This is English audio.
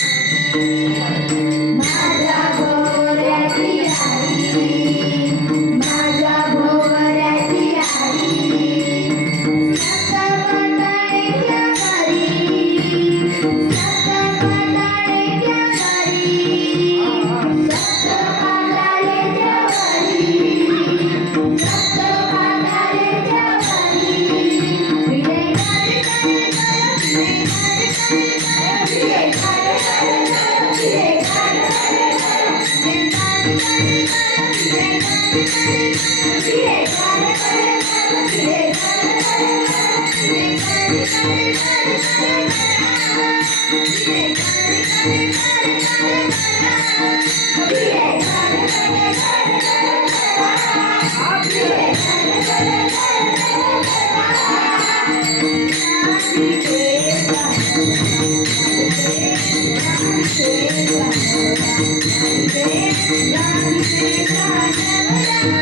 Thank you. We make money, money, money, money, money. I'm gonna go to